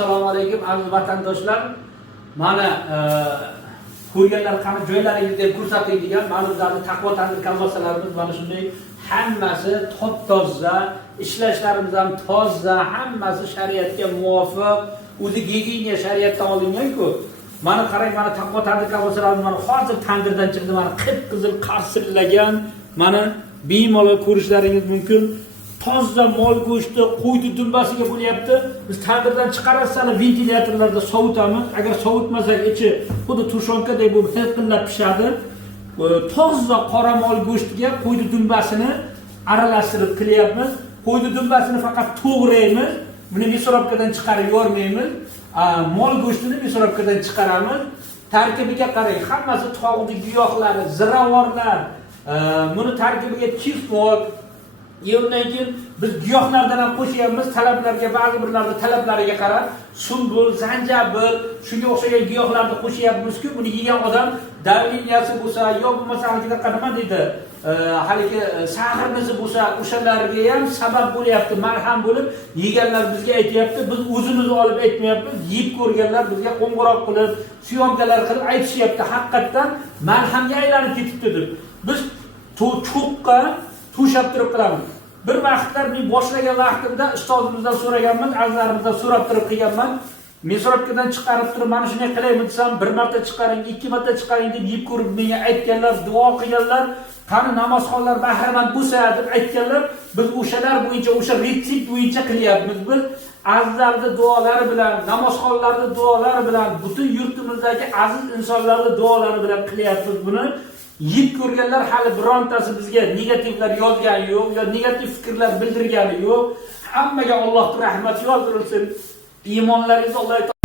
Assalomu alaykum aziz vatandoshlar. Mana ko'rganlar qani joylaringizni ko'rsating degan mana bizlarning taqvo tadbir kolbasalarimiz mana shunday hammasi top-toza, ishlashlarimız ham toza, hammasi shariatga muvofiq, o'zi gigiyena shariatdan olingan-ku. Mana qarang, mana taqvo tadbir kolbasalarimiz mana hozir tandirdan chiqdi, mana qip-qizil qarsillagan, mana bemalol ko'rishlaringiz mumkin. Toza mol go'shti qo'ydi dumbasiga bo'lyapti. Biz tandirdan chiqarasani ventilyatorlarda sovutamiz. Agar sovutmasak ichi xuddi tushonkaday bo'lib hilqillab pishadi. Toza qora mol go'shtiga qo'ydi dumbasini aralashtirib qilyapmiz. Qo'ydi dumbasini faqat to'g'raymiz. Buni mikrobkadan chiqarib yormaymiz. Mol go'shtini mikrobkadan chiqaramiz. Tarkibiga qarang, hammasi tog'li giyohlari, ziravorlar. Buni tarkibiga chifmol Undan keyin biz giyohlardan ham qo'shyapmiz, talablarga, ba'zi birlarning talablariga qarab, sumbul, zanjabil, shunga o'xshagan giyohlarni qo'shyapmiz-ku, buni yegan odam davleniyasi bo'lsa, yo bo'lmasa haligi nima deydi, haligi sahrnisi bo'lsa, o'shalarga ham sabab bo'lyapti, malham bo'lib, yeganlar bizga aytayapti, biz o'zimiz olib aytmayapmiz, yeb ko'rganlar bizga qo'ng'iroq qilib, syomkalar qilib aytishyapti, haqiqatan malhamga aylanib ketibdi deb. Biz cho'qqa to'shab turib qilamiz. Bir vaqtlar men boshlagan vaqtimda ustozimizdan so'raganman, azizlarimizdan so'rab turib qilganman. Mikrobkadan chiqarib turib, mana shunday qilaymi desam, bir marta chiqaring, ikki marta chiqaring deb yeb ko'rib menga aytganlar, duo qilganlar, qani namozxonlar bahramand bo'lsa deb aytganlar. Biz o'shalar bo'yicha, o'sha retsept bo'yicha qilyapmiz. Biz azizlarning duolari bilan, namozxonlarning duolari bilan, butun yurtimizdagi aziz insonlarning duolari bilan qilyapmiz buni. Yeb ko'rganlar hali birontasi bizga negativlar yozgani yo'q, yo negativ fikrlar bildirgani yo'q. Hammaga Allohning rahmati yozilsin. Iymonlaringizni Alloh